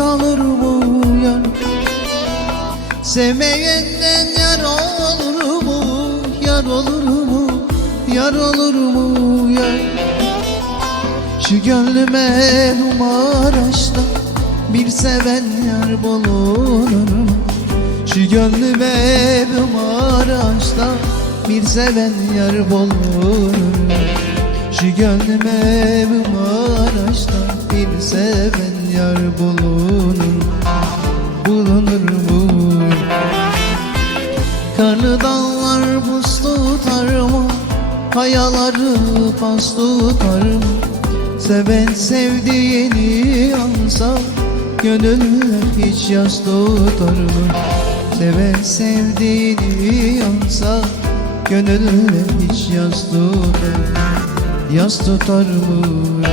olur mu yar? Sevmeyenden yar olur mu, yar olur mu, yar olur mu yar? Şu gönlüme numar açtı, bir seven yar bulunur mu? Şu gönlüme numar açtı, bir seven yar bulunur mu? Şu gönlüme bir Maraş'ta bir seven yar Bulunur dağlar buz tutar mı? Kayaları pas tutar mı? Seven sevdiğini ansa Gönüller hiç yas tutar mı? Seven sevdiğini ansa Gönüller hiç yas tutar mı? Yas tutar mı?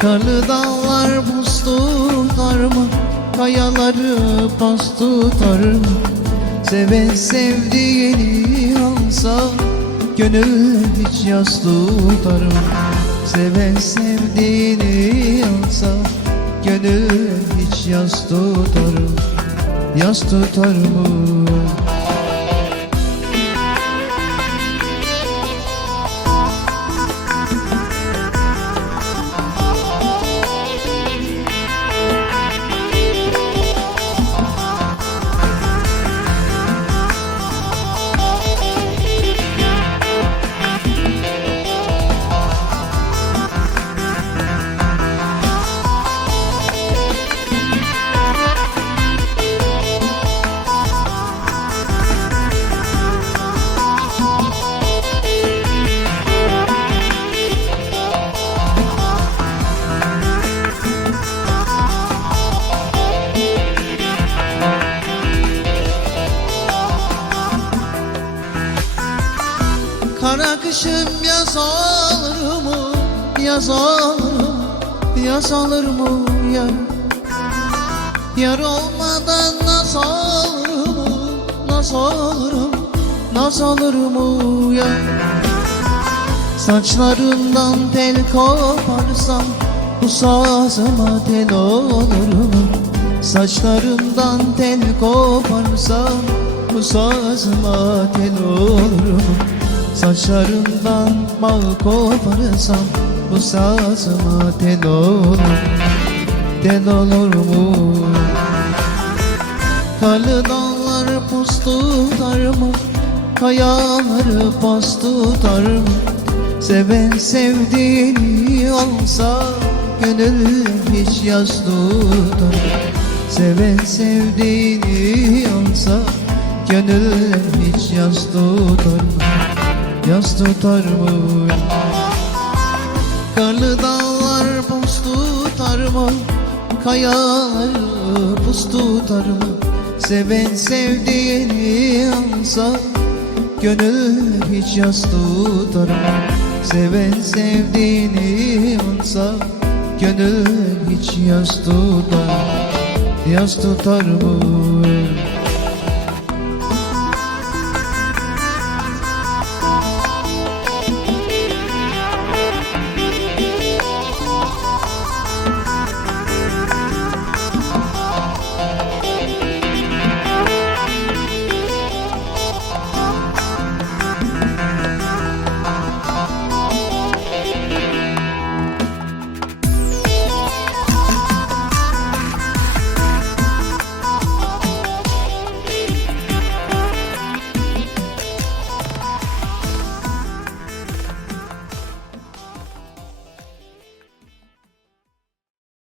Karlı dağlar buz tutar mı? Kayaları pas tutar mı? Seven sevdiğini alsa Gönül hiç yas tutar mı? Seven sevdiğini alsa Gönül hiç yas tutar mı? Yas tutar? Kara kışım yaz alır mı? Yaz alır mı? Yaz alır mı yar? Yar olmadan naz alır mı? Naz alır mı? Naz alır mı yar? Saçlarından tel koparsam Bu sazıma tel olur mu? Saçlarından tel koparsam Bu sazıma tel olur mu? Saçlarından bağ koparsam Bu sazıma tel olur Tel olur mu? Karlı dağlar pus tutar mı? Kayaları pas tutar mı? Seven sevdiğini olsa Gönül hiç yas tutar? Seven sevdiğini olsa Gönül hiç yas tutar mı? Yas tutar mı? Karlı dağlar buz tutar mı? Kayaları buz tutar mı? Seven sevdiğini alsa Gönül hiç yas tutar mı? Seven sevdiğini alsa Gönül hiç yas tutar Yas tutar mı?